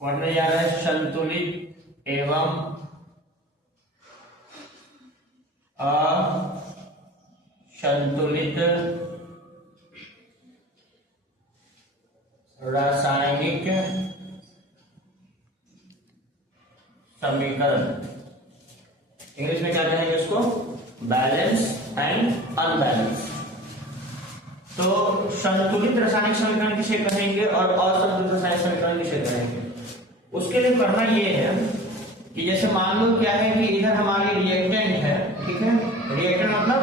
पढ़ने जा रहे हैं संतुलित एवं असंतुलित रासायनिक समीकरण। इंग्लिश में क्या कहेंगे इसको? Balance and unbalance. तो संतुलित रासायनिक समीकरण किसे कहेंगे और असंतुलित रासायनिक समीकरण किसे कहेंगे? उसके लिए करना ये है कि जैसे मान लो क्या है कि इधर हमारी रिएक्टेंट है, ठीक है। रिएक्टेंट मतलब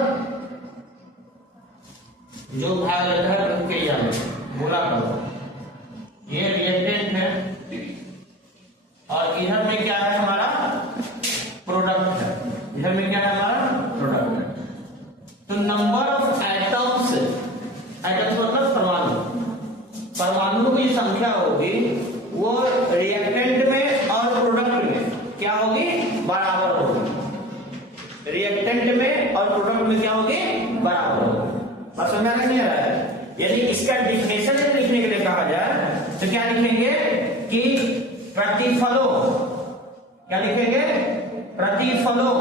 जो भाग लेता है प्रतिक्रिया में, बोला करो ये रिएक्टेंट है और इधर में क्या है हमारा प्रोडक्ट है। इधर में क्या है हमारा प्रोडक्ट है। तो नंबर ऑफ एटम्स, एटम्स मतलब परमाणु, परमाणुओं की संख्या होगी वो रिएक्टेंट में और प्रोडक्ट में क्या होगी? बराबर होगी। रिएक्टेंट में और प्रोडक्ट में क्या होगी? बराबर होगी। और समझ नहीं आ रहा है? यदि इसका डिफिनेशन लिखने के लिए कहा जाए तो क्या लिखेंगे कि प्रतिफलों, क्या लिखेंगे? प्रतिफलों,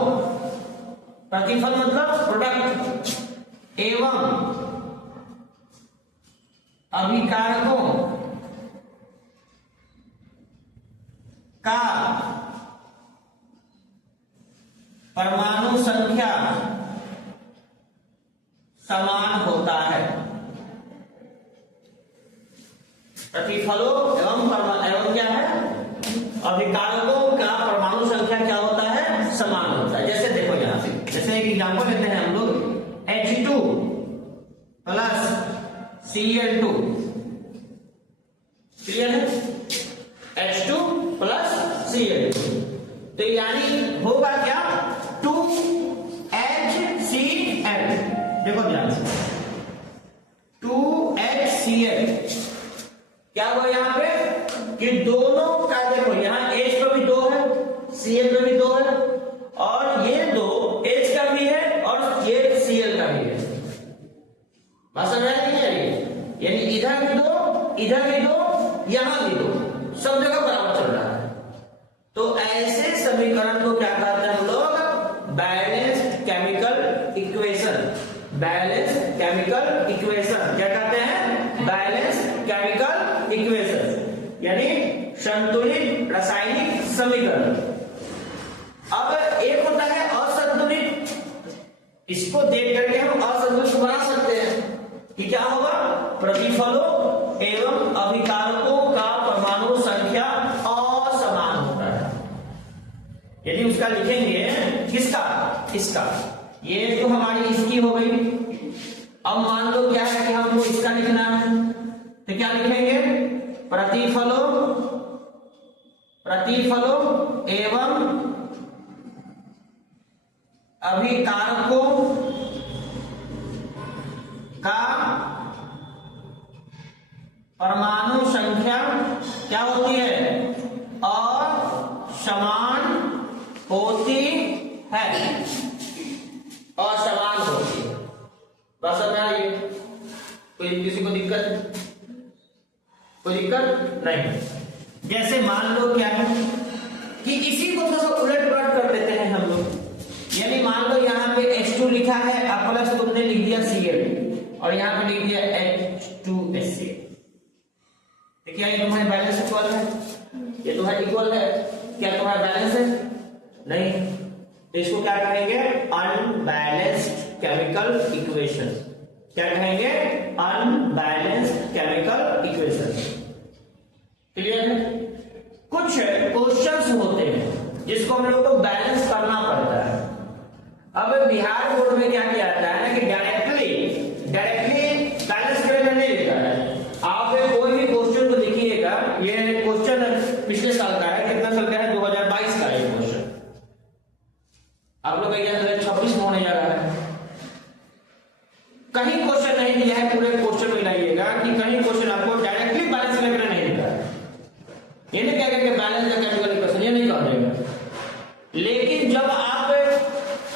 प्रतिफल मतलब प्रोडक्ट एवं अभिकारकों का परमाणु संख्या समान होता है। प्रतिफलों एवं क्या है? अभिकारकों का परमाणु संख्या क्या होता है? समान होता है। जैसे देखो यहां से, जैसे एक एग्जांपल लेते हैं हम लोग, H2 प्लस Cl2, क्लियर है? H2 प्लस Cl2, तो यानी होगा क्या? 2HCl। देखो ध्यान से, 2HCl क्या हुआ यहाँ पे कि दोनों का, देखो यहाँ H पर भी 2 है, Cl पर भी 2 है और ये 2 H का भी है और ये Cl का भी है। बात समझ में नहीं आ रही? यानी इधर भी 2, इधर भी 2, यहां भी 2, सब जगह बराबर चल रहा है। तो ऐसे समीकरण को क्या कहते हैं हम लोग? Balanced chemical equation. Balanced chemical equation क्या कहते हैं? बैलेंस्ड केमिकल इक्वेशन, यानी संतुलित रासायनिक समीकरण। अब एक होता है असंतुलित, इसको देख करके हम असंतुलित बना सकते हैं कि क्या होगा? प्रतिफलों एवं अभिकारकों का परमाणु संख्या असमान होता है। यदि उसका लिखेंगे किसका? इसका, ये तो हमारी इसकी हो गई। अब मान लो क्या है कि हमको इसका लिखना है, तो क्या लिखेंगे? प्रतिफलों एवं अभिकारकों का परमाणु संख्या क्या होती है? असमान होती है, असमान होती है। बस समझ आइए? कोई किसी को दिक्कत? कोई दिक्कत नहीं। जैसे मान लो क्या है कि इसी को थोड़ा उलट पलट कर देते हैं हम लोग। यानी मान लो यहाँ पे H2 लिखा है और प्लस तुमने लिख दिया Cl और यहाँ पे लिख दिया H2HCl, तो क्या ये तुम्हारे बैलेंस इक्वल है? ये तुम्हारा इक्वल है? क्या तुम्हारा बैलेंस है? नहीं। तो इसको क्या कहेंगे? Unbalanced chemical equation. क्या कहेंगे? Unbalanced chemical equation. क्लियर है? कुछ क्वेश्चंस होते हैं जिसको हम लोग को बैलेंस करना पड़ता है। अब बिहार बोर्ड में क्या किया जाता है ना कि डायरेक्टली बैलेंस करने नहीं देता है। आप कोई भी क्वेश्चन को लिखिएगा, ये क्वेश्चन पिछले साल का है, कितना साल का है? 2022 का है क्वेश्चन। आप लोग का 2026 में होने जा रहा है। कहीं क्वेश्चन नहीं दिया है, पूरे क्वेश्चन में लाइएगा कि कहीं क्वेश्चन आपको डायरेक्टली बैलेंस करने नहीं देता है। ये नहीं क्या कहेंगे बैलेंस का केमिकल इक्वेशन, ये नहीं कहा जाएगा। लेकिन जब आप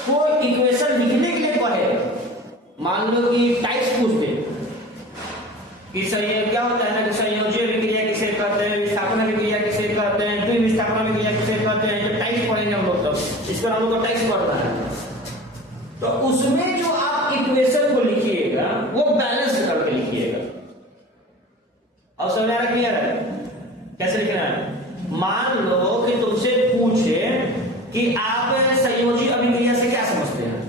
को इक्वेशन लिखने के लिए कहे जिस पर हम लोग को टैक्स पड़ता है, तो उसमें जो आप इक्वेशन को लिखिएगा वो बैलेंस करके लिखिएगा। अब समझ आ रहा क्लियर है कैसे लिखना है? मान लो कि तुमसे पूछे कि आप संयोजी अभिक्रिया से क्या समझते हैं,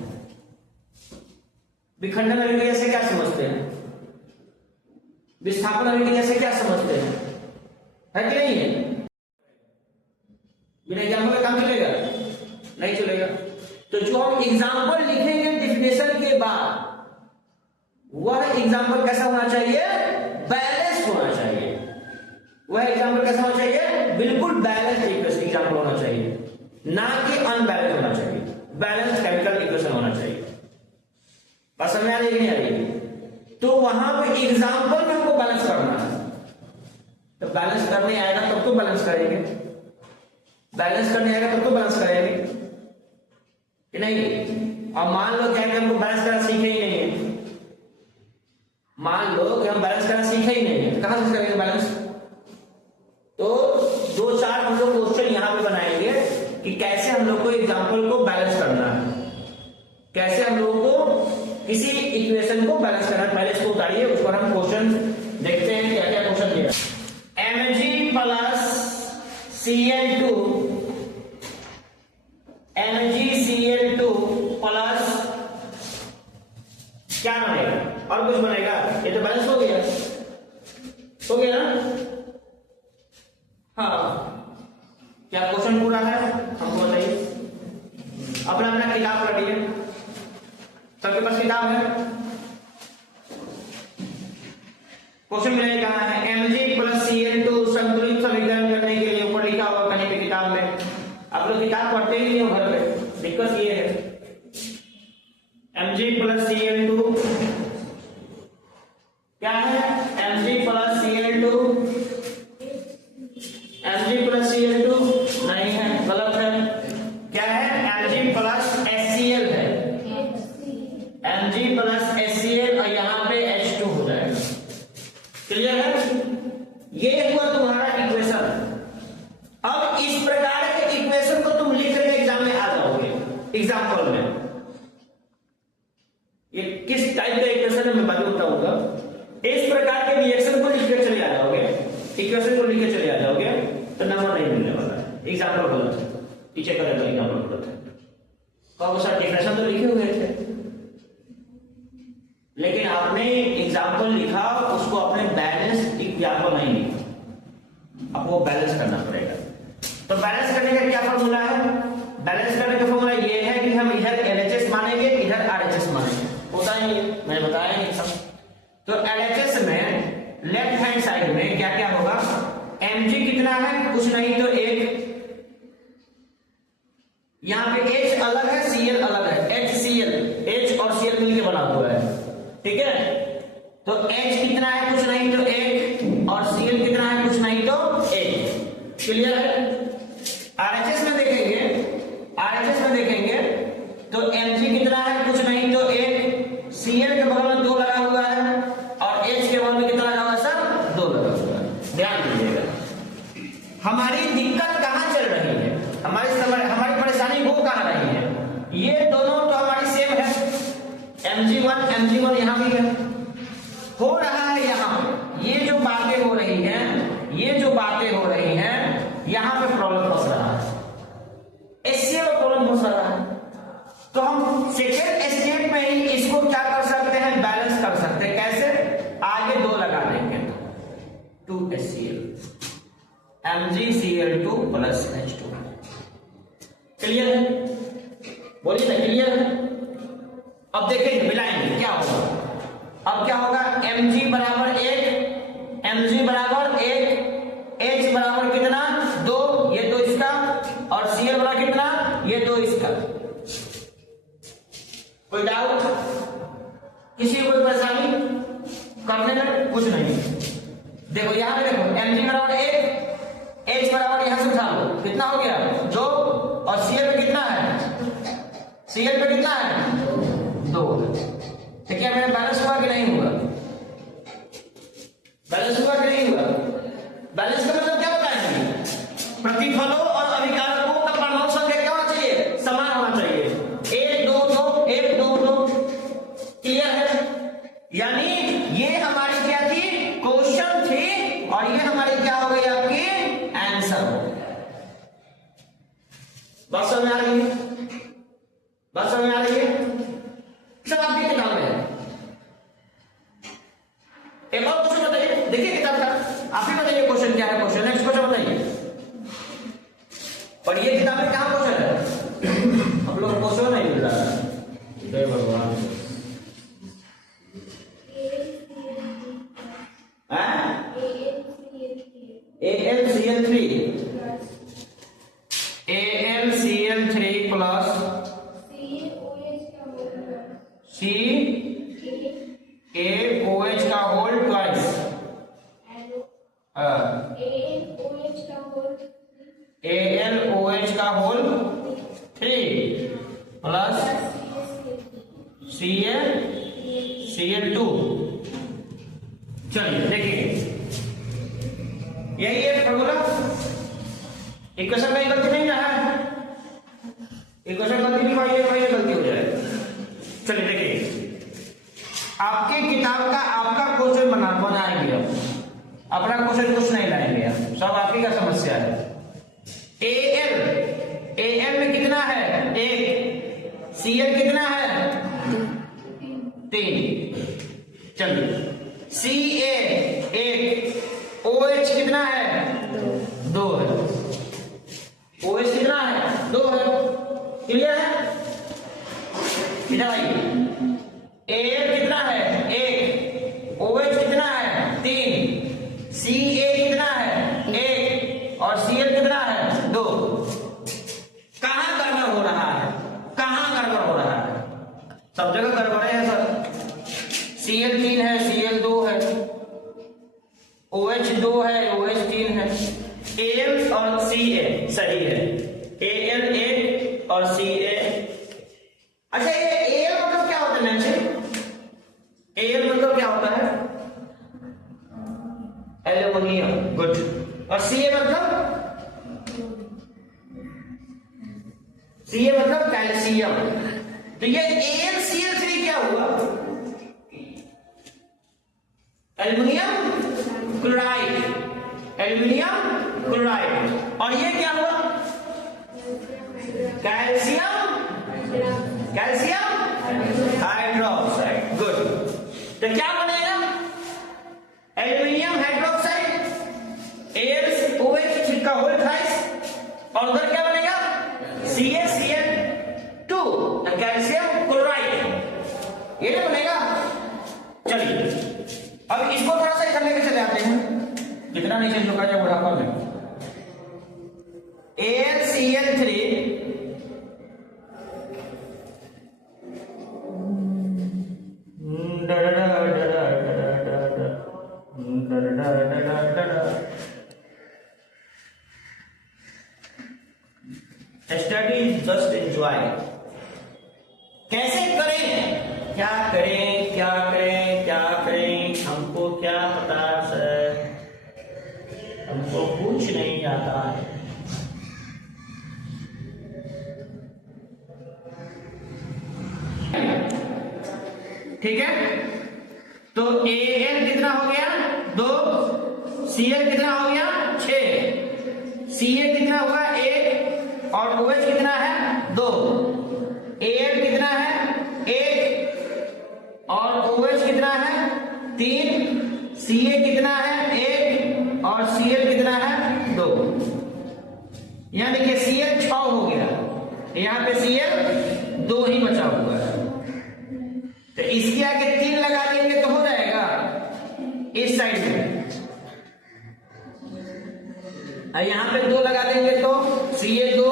विखंडन अभिक्रिया से क्या समझते हैं, विस्थापन अभिक्रिया से क्या समझते हैं, है कि नहीं है? बिना एग्जाम्पल का काम चलेगा? नहीं चलेगा। तो जो हम एग्जाम्पल लिखेंगे डिफिनेशन के बाद, वह एग्जाम्पल कैसा होना चाहिए? बैलेंस होना चाहिए। वह एग्जाम्पल कैसा होना चाहिए? बिल्कुल बैलेंस एग्जाम्पल होना चाहिए, ना कि अनबैलेंस होना चाहिए। बैलेंस केमिकल इक्वेशन होना चाहिए। बात समझ आ रही है नहीं आ रही? तो वहां पे एग्जाम्पल में हमको बैलेंस करना है। तो बैलेंस करने आएगा तब तो बैलेंस करेंगे, बैलेंस करने आएगा तब तो बैलेंस करेंगे कि नहीं? अब मान लो क्या कि हमको बैलेंस करना सीखे ही नहीं है, मान लो कि हम बैलेंस करना सीखे ही नहीं है, कहां से करेंगे बैलेंस? तो दो चार हम लोग क्वेश्चन यहां पे बनाएंगे कि कैसे हम लोग को एग्जाम्पल को बैलेंस करना है, कैसे हम लोगों को किसी इक्वेशन को बैलेंस करना है। पहले इसको उतारिए, उस पर हम क्वेश्चन देखते हैं क्या क्या क्वेश्चन दिया। Mg plus Cl2, MgCl2 plus क्या बनेगा? और कुछ बनेगा? ये तो बैलेंस हो गया, हो गया ना? हाँ, क्या क्वेश्चन पूरा है हमको बताइए। अपना अपना किताब पढ़िए, सबके पास किताब है? क्वेश्चन मिलेगा कहां है? Mg प्लस Cl2 संतुलित समीकरण करने के लिए ऊपर लिखा हुआ कहीं पे किताब में। आप लोग किताब पढ़ते ही नहीं हो घर पे, दिक्कत ये है। Mg प्लस Cl2 क्या है? Mg plus Cl2, Mg plus Cl2 नहीं है, गलत है। क्या है? Mg प्लस HCl है, Mg प्लस HCl और यहां पे H2 हो जाएगा। क्लियर है? ये हुआ तुम्हारा इक्वेशन। अब इस प्रकार के इक्वेशन को तुम लिख करके एग्जाम में आ जाओगे, एग्जाम्पल में। ये किस टाइप का इक्वेशन है मैं बताऊंगा। इस प्रकार के रिएक्शन को लिख कर चले आ जाओगे, इक्वेशन को लिख के चले आ जाओगे, तो नंबर नहीं मिलने वाला है। एग्जाम्पल गलत है, टीचर करेगा एग्जाम्पल गलत है। कब सर डिफरेंशियल तो लिखे हुए थे, लेकिन आपने एग्जाम्पल लिखा, उसको आपने बैलेंस एग्जाम्पल नहीं लिखा, आपको बैलेंस करना पड़ेगा। तो बैलेंस करने का क्या फॉर्मूला है? बैलेंस करने का फॉर्मूला ये है कि हम इधर LHS मानेंगे, इधर RHS मानेंगे। होता ही है, मैंने बताया नहीं सब। तो LHS में लेफ्ट हैंड साइड में क्या क्या होगा? Mg कितना है? कुछ नहीं तो एक, यहां पे H अलग है, Cl अलग है, HCl, H और Cl मिलके बना हुआ है, ठीक है? तो H कितना है? कुछ नहीं तो एक, और Cl कितना है? कुछ नहीं तो एक। क्लियर है? RHS में देखेंगे, RHS में देखेंगे तो Mg कितना है? कुछ नहीं तो एक, Cl के बगल में 2 लगा हुआ है, और H के बगल में कितना लगा हुआ है सर? 2 लगा हुआ है। ध्यान दीजिएगा, हमारी दिक्कत कहां चल रही है, हमारी परेशानी वो कहां रही है? ये दोनों तो हमारी सेम है, Mg1 यहां भी है, हो रहा है यहां ये जो बातें हो रही हैं, ये जो बातें हो रही हैं, यहां पे प्रॉब्लम फंस रहा है, HCl में प्रॉब्लम फंस रहा है। तो हम सेकेंड स्टेप में ही इसको क्या कर सकते हैं? बैलेंस कर सकते हैं। कैसे? आगे 2 लगा देंगे, 2HCl, MgCl2 plus H2। Clear है? बोलिए ना, क्लियर है? अब देखेंगे, मिलाएंगे क्या होगा। अब क्या होगा? Mg बराबर 1, Mg बराबर 1, H बराबर कितना? 2, ये 2 इसका, और Cl बराबर कितना? ये 2 इसका। कोई डाउट? किसी को कोई परेशानी करने में? कुछ नहीं। देखो यहां पे देखो, Mg बराबर 1, H बराबर यहां से उठा लो, कितना हो गया? 2, और Cl पे कितना है? Cl पे कितना है? 2। तो क्या मेरा बैलेंस हुआ कि नहीं हुआ? बैलेंस हुआ कि नहीं हुआ? बैलेंस का मतलब क्या होता है? प्रतिफलों और अभिकारकों का परमाणु संख्या क्या होना चाहिए? समान बात समझ में आ रही है? बात समझ में आ रही है? सब आपकी किताब में है। एक और क्वेश्चन बताइए, देखिए किताब का, आप ही बताइए क्वेश्चन क्या है। क्वेश्चन नेक्स्ट क्वेश्चन बताइए, पढ़िए किताब में कहाँ क्वेश्चन है। आप लोग क्वेश्चन नहीं मिल रहा है, जय भगवान। AlCl3 AlCl3 प्लस CaOH का होल ट्वाइस, AlOH का होल 3 प्लस Cl2। चलिए देखिए, यही है फॉर्मूला। इक्वेशन में गलती नहीं रहा है, इक्वेशन गलती नहीं पाइए, पाइए गलती हो जाए। चलिए देखिए, आपके किताब का आपका क्वेश्चन बनाएंगे, अपना क्वेश्चन कुछ नहीं लाएंगे, सब आपकी का समस्या है। Al में कितना है? 1। Cl कितना है? 3। चलिए Ca 1, OH कितना है? 2 है। OH कितना है? 2 है। क्लियर है? इधर आइए, Al कितना है? 1। OH कितना है? 3। Ca कितना है? 1 और Cl कितना है? 2। कहां गड़बड़ हो रहा है? कहां गड़बड़ हो रहा है? सब जगह गड़बड़े है सर। Cl 3 है, Cl 2 है, OH 2 है, OH 3 है। Al और Ca सही है, Al 1 और Ca। अच्छा, ये Al मतलब क्या होता है नैन्सी? Al मतलब क्या होता है? एल्युमिनियम। गुड। और Ca मतलब कैल्शियम। तो ये AlCl3 क्या हुआ? Aluminium chloride, aluminium chloride. और ये क्या हुआ? Calcium hydroxide. गुड। तो क्या बनेगा? एल्युमिनियम हाइड्रोक्साइड, AlOH का होल थ्राइस, और उधर क्या बनेगा? CaCl2, calcium chloride. ये तो बनेगा। चलिए अब इसको थोड़ा सा इधर लेके चले आते हैं, जितना नीचे झुका जाए बुढ़ापा में। AlCl3 study just enjoy. कैसे करें, क्या करें, क्या करें, क्या करें, हमको क्या पता सर, हमको कुछ नहीं आता है। ठीक है, तो Al कितना हो गया? 2। Cl कितना हो गया? 6। Ca कितना होगा? 1 और OH कितना है? 2। Al कितना है? 1 और OH कितना है? 3। Ca कितना है? 1 और Cl कितना है? 2। यहां देखिए Cl 6 हो गया, यहां पे Cl 2 ही बचा हुआ है। तो इसके आगे 3 लगा देंगे तो हो जाएगा इस साइड में, और यहां पे 2 लगा देंगे तो Ca2,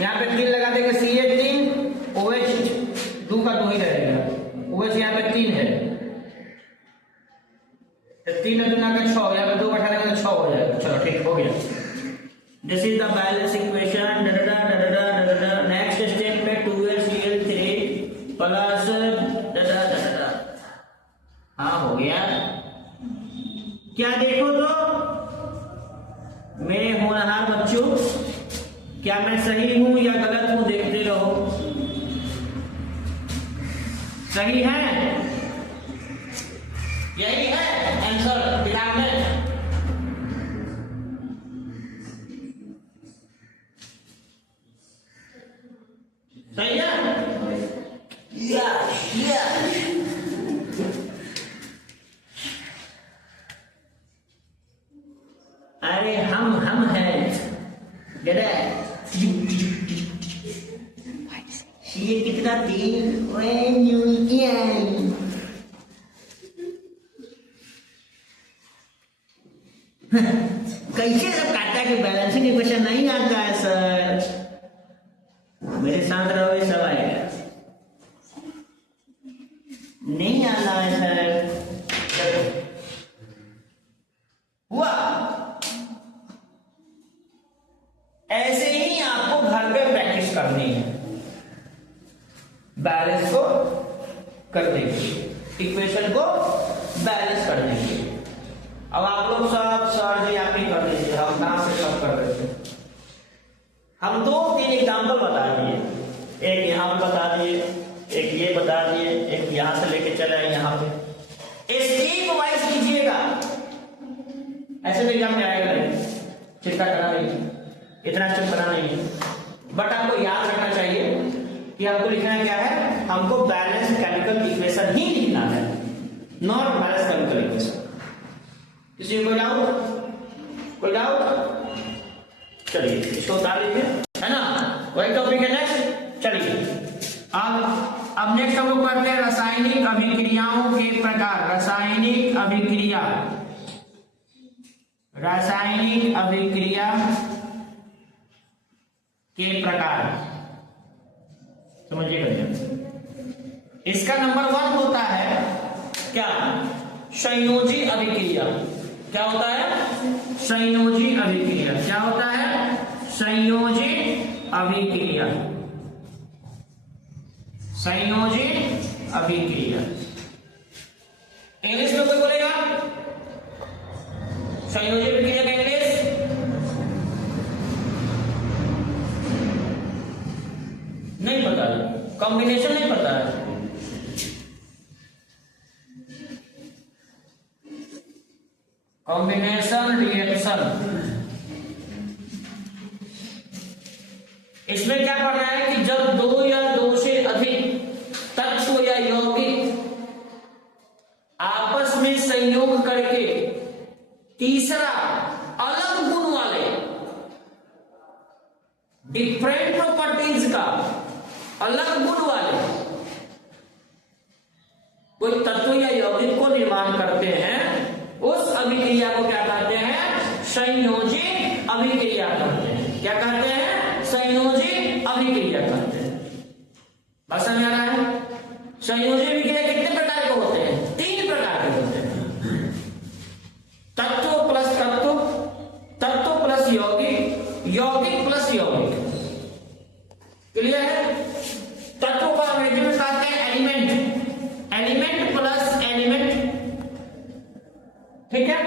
यहां पे 3 लगा देंगे Ca3, OH 2 का 2 ही रहेगा, OH यहां पे 3 है, तो 3 और 2 का 6, यहां पे 2 बैठा देंगे तो 6 हो जाएगा। चलो ठीक हो गया। This is the balance equation. Next statement 2AlCl3 plus हाँ हो गया। क्या देखो तो मेरे होनहार बच्चों, क्या मैं सही हूं या गलत हूं? देखते रहो। सही है, यही है आंसर किताब में। सही है? यस। अरे हम हैं ये कितना तेज कैसे सब काटा के बैलेंसिंग इक्वेशन नहीं आता है सर। मेरे साथ रहो सब आएगा। नहीं आना है सर। हुआ ऐसे ही आपको घर पे प्रैक्टिस करनी है बैलेंस को करने की, इक्वेशन को बैलेंस करने की। अब आप लोग सब सर जी आप ही कर लीजिए, हम कहां से सब कर रहे थे। हम 2-3 एग्जाम्पल बता दिए, एक यहां बता दिए, एक ये बता दिए, एक यहां से लेके चले यहां पे। स्टेप वाइज कीजिएगा, ऐसे तो एग्जाम में आएगा नहीं, चिंता करना नहीं, इतना स्टेप बना नहीं है। बट आपको याद रखना चाहिए कि हमको लिखना क्या है, हमको बैलेंस केमिकल इक्वेशन ही लिखना है, नॉट बैलेंस केमिकल इक्वेशन। किसी को कोई डाउट? चलिए इसको उतार लीजिए, है ना। वही टॉपिक है नेक्स्ट। चलिए अब नेक्स्ट हम लोग पढ़ते हैं रासायनिक अभिक्रियाओं के प्रकार। रासायनिक अभिक्रिया के प्रकार समझिए। इसका नंबर 1 होता है क्या? संयोजी अभिक्रिया। क्या होता है? संयोजी अभिक्रिया। क्या होता है? संयोजी अभिक्रिया। संयोजी अभिक्रिया। इंग्लिश में कोई बोलेगा संयोजी अभिक्रिया का इंग्लिश? नहीं पता, कॉम्बिनेशन नहीं पता है। कॉम्बिनेशन रिएक्शन, इसमें क्या पढ़ना है कि जब 2 या 2 से अधिक तत्व या यौगिक आपस में संयोग करके तीसरा अलग गुण वाले डिफरेंट प्रॉपर्टीज का अलग गुण वाले कोई तत्व या यौगिक को निर्माण करते हैं, उस अभिक्रिया को क्या कहते हैं? संयोजी अभिक्रिया कहते हैं। क्या कहते हैं? संयोजी अभिक्रिया कहते हैं। बात समझ आ रहा है? संयोजी अभिक्रिया कितने प्रकार के होते हैं? 3 प्रकार के होते हैं। तत्व प्लस तत्व, तत्व प्लस यौगिक, यौगिक प्लस यौगिक। क्लियर है? तत्व को अंग्रेजी में कहते हैं एलिमेंट, एलिमेंट प्लस एलिमेंट। ठीक है,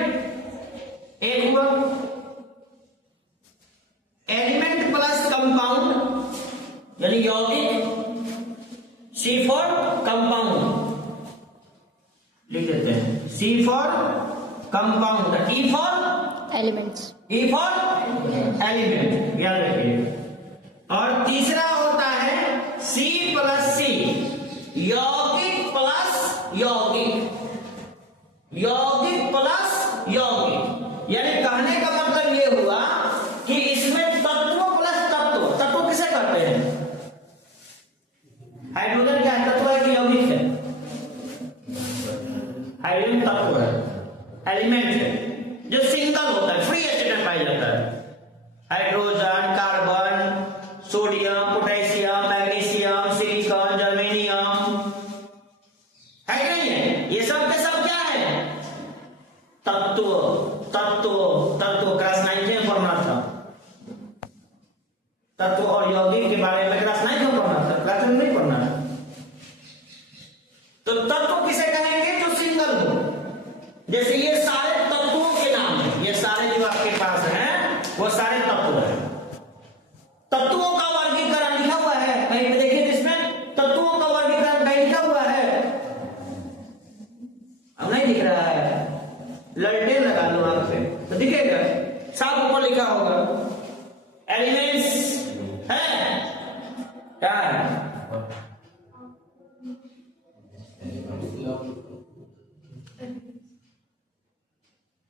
एक हुआ एलिमेंट प्लस कंपाउंड यानी यौगिक, सी फॉर कंपाउंड लिख देते हैं, C for compound, E for elements, E for element, याद रखिए। और तीसरा होता है सी प्लस सी, यौगिक प्लस यौगिक, यौगिक प्लस यौगिक। यानी कहने का मतलब ये हुआ कि इसमें तत्व प्लस तत्व। तत्व किसे कहते हैं? हाइड्रोजन क्या तत्व है कि यौगिक है? हाइड्रोजन तत्व है, एलिमेंट है, जो सिंगल होता है, फ्री स्टेट में पाया जाता है। Hydrogen, carbon, sodium, potassium, magnesium, silicon, germanium, है कि नहीं है? ये सब के सब क्या है? तत्व। तत्व तत्व क्लास 9 में पढ़ना था। तत्व और यौगिक के बारे में क्लास 9 में पढ़ना था, क्लास में नहीं पढ़ना था। तो तत्व किसे कहेंगे? जो सिंगल हो। जैसे ये सारे तत्वों के नाम है, ये सारे जो आपके पास हैं वो सारे तत्व हैं। तत्वों का वर्गीकरण लिखा हुआ है कहीं पे, देखिए इसमें तत्वों का वर्गीकरण कहीं लिखा हुआ है? अब नहीं दिख रहा है, ललटेन लगा लो आंख पे तो दिखेगा, साफ ऊपर लिखा होगा। एलिमेंट्स है क्या है?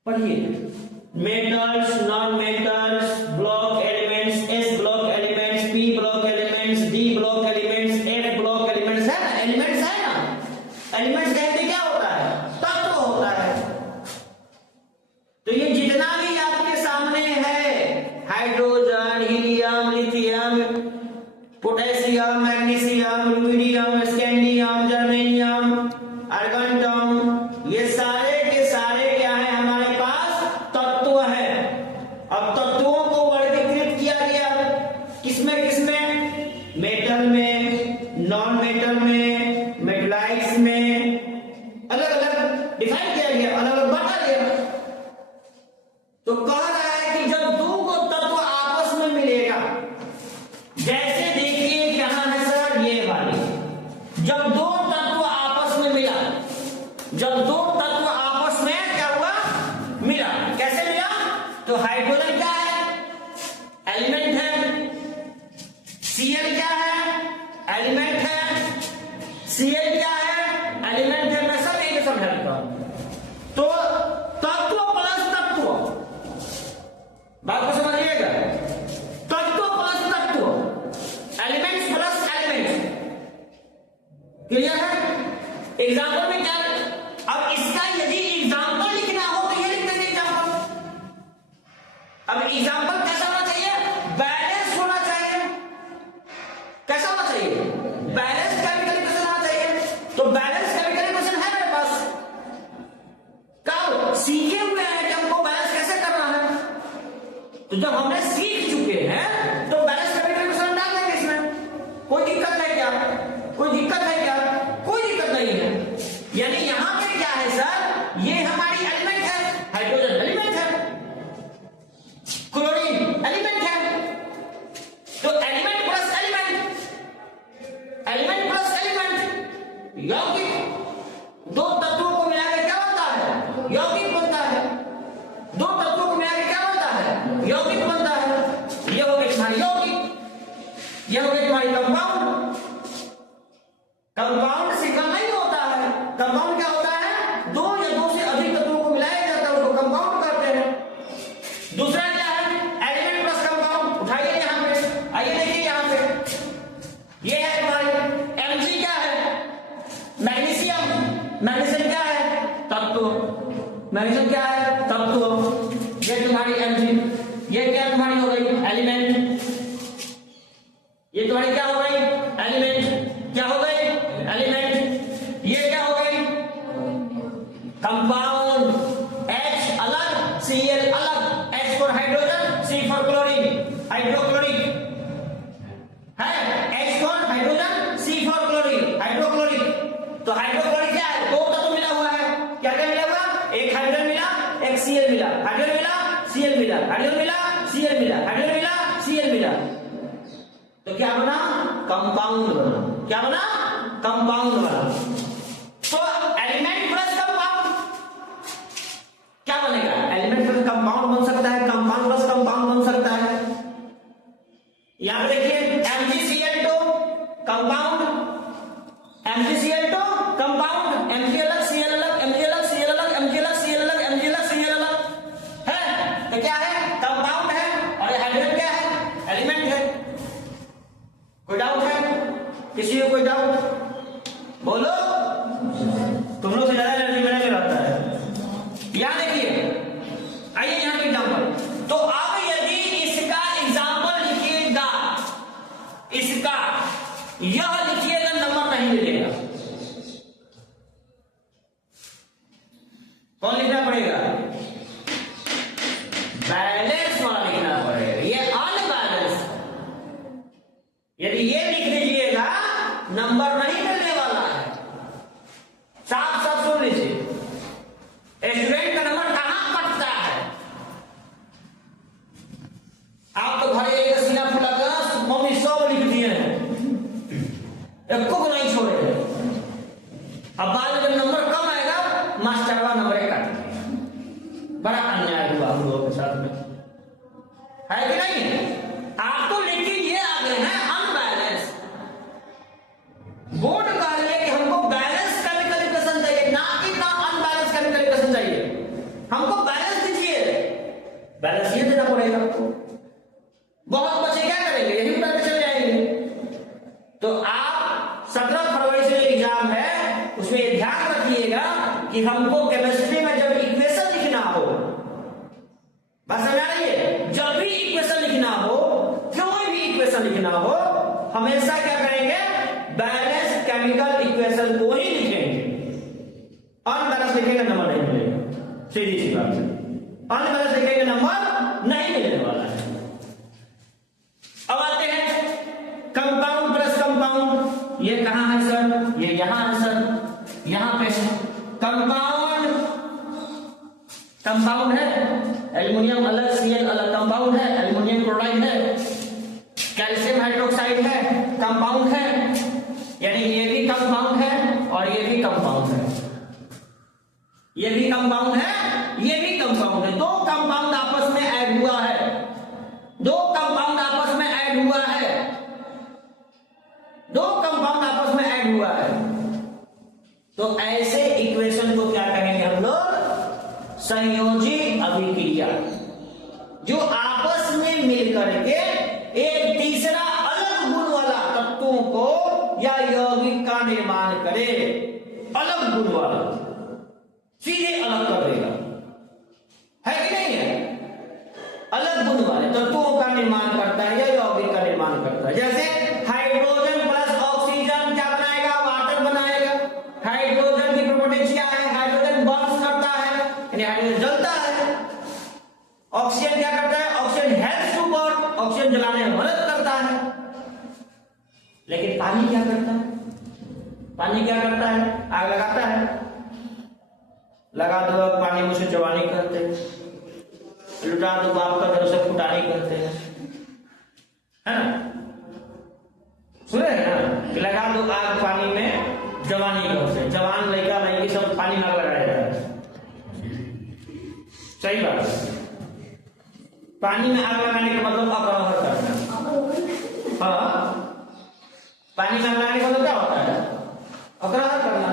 पढ़िए, metals, non metals, block elements, S block elements, P block elements, D block elements, F block elements, है ना, एलिमेंट्स है ना। एलिमेंट्स कहते क्या होता है, तत्व होता है। तो ये जितना भी आपके सामने है, hydrogen, helium, lithium, potassium, magnesium, rubidium, scandium, germanium, argon, ये सारे के सारे क्या है, हमारे पास तत्व है। अब तत्वों को वर्गीकृत किया गया किसमें किसमें, मेटल में, नॉन मेटल में, मेटलाइट्स में, अलग अलग डिफाइन किया गया, अलग अलग बांटा गया। तो कह रहा है कि जब दो को तत्व आपस में मिलेगा, जैसे देखिए कहां है सर, ये वाली, जब दो तत्व आपस में मिला, जब दो तत्व आपस में क्या हुआ, मिला, कैसे मिला, तो हाइड्रोजन क्या है, एलिमेंट है, Cl क्या है, एलिमेंट है, Cl क्या है, एलिमेंट है। मैं सब एक समझाता हूं। तो तत्व प्लस तत्व, बात को समझिएगा, तत्व प्लस तत्व, एलिमेंट्स प्लस एलिमेंट्स, क्लियर है। एग्जाम्पल में क्या, अब इसका यदि एग्जाम्पल लिखना हो तो ये लिख देंगे एग्जाम्पल। अब एग्जाम्पल कैसा होना चाहिए, बैलेंस होना चाहिए। कैसा होना चाहिए, बैलेंस केमिकल इक्वेशन होना चाहिए। तो बैलेंस केमिकल इक्वेशन है मेरे पास, कब सीखे हुए हैं कि हमको बैलेंस कैसे करना है। तो जब हमने सीख चुके हैं तो बैलेंस केमिकल इक्वेशन डाल देंगे इसमें। कोई दिक्कत है क्या, कोई दिक्कत है क्या, कोई दिक्कत नहीं है। यानी यहां पे क्या है सर, ये हमारी एलिमेंट है, हाइड्रोजन एलिमेंट है, क्लोरीन एलिमेंट है। तो element plus element, element plus element यौगिक, दो तत्वों को मिलाकर क्या बनता है, यौगिक बनता है। दो तत्वों को मिलाकर क्या बनता है, यौगिक बनता है। ये हो गई तुम्हारी यौगिक, ये हो गई तुम्हारी कंपाउंड। कंपाउंड सिंगल नहीं होता है, कंपाउंड क्या होता है, दो या दो से अधिक तत्वों को मिलाया जाता है, उसको कंपाउंड कहते हैं। दूसरा क्या है, एलिमेंट प्लस कंपाउंड। उठाइए यहां पे, आइए देखिए यहां पे, ये है तुम्हारी Mg क्या है, मैग्नीशियम। मैग्नीशियम क्या है, तत्व। मैग्नीशियम क्या है, तत्व। ये तुम्हारी Mg, ये क्या तुम्हारी हो गई, एलिमेंट। ये तुम्हारी क्या हो गई, एलिमेंट। क्या हो गई, एलिमेंट। ये क्या हो गई, कंपाउंड। H अलग, Cl अलग, H for hydrogen, C for chlorine, hydrochloric है। H for hydrogen, C for chlorine, hydrochloric. तो हाइड्रोक्लोरिक क्या है, दो तत्व मिला हुआ है। क्या क्या मिला हुआ, एक हाइड्रोजन मिला, एक Cl मिला, हाइड्रोजन मिला, Cl मिला, हाइड्रोजन मिला, Cl मिला, हाइड्रोजन मिला, Cl मिला। तो क्या बना, कंपाउंड बना। क्या बना, कंपाउंड बना। तो एलिमेंट प्लस कंपाउंड क्या बनेगा, एलिमेंट प्लस कंपाउंड बन सकता है, कंपाउंड प्लस कंपाउंड बन सकता है। यहां पे देखिए MgCl2 compound, MgCl2 compound, Mg अलग, Cl अलग, Mg अलग, Cl अलग, Mg अलग, Cl अलग, Mg अलग, Cl अलग है। तो क्या है, कंपाउंड है। और हाइड्रोजन क्या है, एलिमेंट है। कोई डाउट है किसी को, कोई डाउट बोलो। तुम लोग से ज्यादा एनर्जी मेरे में रहता है। यहां देखिए, आइए यहां पे एग्जांपल। तो अब यदि इसका एग्जांपल लिखिएगा, इसका यह लिखिएगा, नंबर नहीं मिलेगा। कौन लिखना पड़ेगा, बैलेंस वाला लिखना पड़ेगा, ये अनबैलेंस। यदि ये लिख दीजिएगा नंबर नहीं मिलने वाला है। साफ साफ सुन लीजिए, स्टूडेंट का नंबर कहां कटता है। आप तो घर एक सीना फुला कर मम्मी 100 लिख दिए हैं, एक को नहीं छोड़े। अब बाद में जब नंबर कम आएगा, मास्टर का नंबर एक काट दिया। बड़ा अन्याय हुआ हम लोगों के साथ में, है कि नहीं। आप तो लिख लीजिए, आ गए हैं अनबैलेंस। बोर्ड कह रहे हैं कि हमको बैलेंस केमिकल इक्वेशन चाहिए, ना कि ना अनबैलेंस केमिकल इक्वेशन चाहिए। हमको बैलेंस बैलेंस ये देना पड़ेगा। बहुत बच्चे क्या करेंगे, यही उतर के चले जाएंगे। तो आप 17 फरवरी से जो एग्जाम है उसमें ये ध्यान रखिएगा कि हमको केमिस्ट्री में जब इक्वेशन लिखना हो, बात समझ आ रही है, जब भी इक्वेशन लिखना हो, कोई भी इक्वेशन लिखना हो, हमेशा क्या करेंगे, बैलेंस केमिकल इक्वेशन को ही लिखेंगे। अनबैलेंस लिखेंगे नंबर नहीं मिलेगा, सीधी सी बात है। अनबैलेंस लिखेंगे नंबर नहीं मिलने वाला है। अब आते हैं कंपाउंड प्लस कंपाउंड। ये कहां है सर, ये यहां है सर, यहां पे है कंपाउंड। कंपाउंड है, एल्युमिनियम अलग, Cl अलग कंपाउंड है, एल्युमिनियम क्लोराइड है, कैल्शियम हाइड्रोक्साइड है, कंपाउंड है, यानी ये भी कंपाउंड है और ये भी कंपाउंड है, ये भी कंपाउंड है, ये भी कंपाउंड है। दो कंपाउंड आपस में ऐड हुआ है, दो कंपाउंड आपस में ऐड हुआ है, दो कंपाउंड आपस में ऐड हुआ है। तो ऐसे इक्वेशन को क्या कहेंगे हम लोग, संयोजी अभिक्रिया, जो आपस में मिलकर के एक तीसरा अलग गुण वाला तत्वों को या यौगिक का निर्माण करे। अलग गुण वाला, सीधे अलग कर देगा, है कि नहीं है? अलग गुण वाले तत्वों का निर्माण करता है या यौगिक का निर्माण करता है। जैसे हाइड्रोजन प्लस ऑक्सीजन क्या बनाएगा, वाटर बनाएगा। हाइड्रोजन की प्रॉपर्टी क्या है, हाइड्रोजन बर्न करता है, यानी हाइड्रोजन जलता है। ऑक्सीजन क्या करता है, oxygen helps to burn, oxygen जलाने में मदद करता है। लेकिन पानी क्या करता है, पानी क्या करता है, आग लगाता है, लगा दो पानी मुझे जवानी कहते हैं, लुटा दो बाप का दर से फुटानी कहते हैं, है ना, सुने ना, लगा दो आग पानी में जवानी कहते हैं। जवान लड़का लड़की सब पानी में लगाया जाता है, सही बात है। पानी में आग लगाने का मतलब अपराध करना। हाँ, पानी में आग लगाने का मतलब क्या होता है, अपराध करना।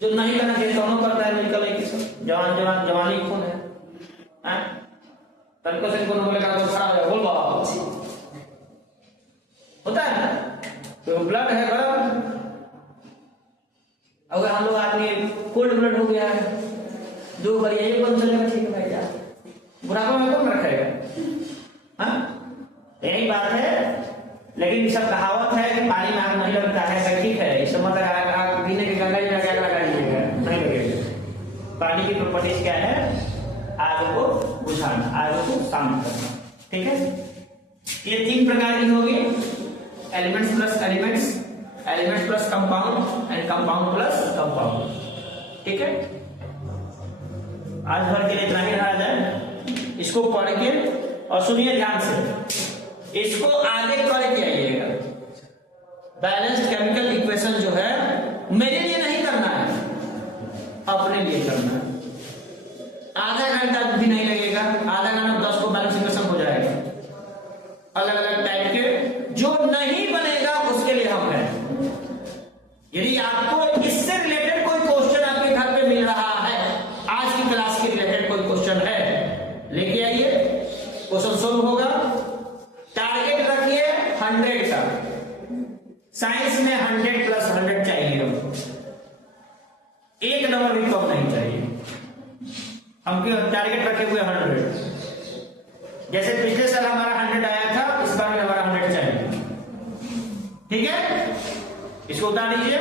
जो नहीं करना चाहिए दोनों करता है मिलकर लड़की सब। जवान जवान जवानी खून है, तनको से कौन बोलेगा तो खराब है, बोल बाबा होता है ना, तो ब्लड है गरम। अगर हम लोग आदमी कोल्ड ब्लड हो गया है, दो बार यही कौन चलेगा, ठीक है भाई यार, बुढ़ापा में कौन रखेगा। हाँ, यही बात है। लेकिन ये सब कहावत है कि पानी में आग नहीं लगता है, ठीक है, इस मतलब आग पीने की गंगा जी में आग लगा लीजिएगा, नहीं लगेगा। पानी की प्रॉपर्टीज क्या है, आग को बुझाना, आग को शांत करना, ठीक है। ये तीन प्रकार की होगी, elements plus elements, elements plus compound and compound plus compound, ठीक है। आज भर के लिए इतना ही रहा जाए। इसको पढ़ के और सुनिए ध्यान से, इसको आगे करके आइएगा। बैलेंस्ड केमिकल इक्वेशन जो है मेरे लिए नहीं करना है, अपने लिए करना है। आधा घंटा भी नहीं लगेगा, आधा घंटा 10 को बैलेंस इक्वेशन हो जाएगा। अलग अलग टाइप के, जो नहीं बनेगा उसके लिए हम हैं। यदि आपको इससे रिलेटेड कोई क्वेश्चन आपके घर पे मिल रहा है, आज की क्लास के रिलेटेड कोई क्वेश्चन है, लेके आइए, क्वेश्चन सोल्व होगा। टारगेट रखिए 100 का, साइंस में 100 प्लस 100 चाहिए हमको, एक नंबर भी कम नहीं चाहिए। हमके टारगेट रखे हुए 100, जैसे पिछले साल हमारा 100 आया था, इस बार भी हमारा 100 चाहिए, ठीक है। इसको उतार दीजिए।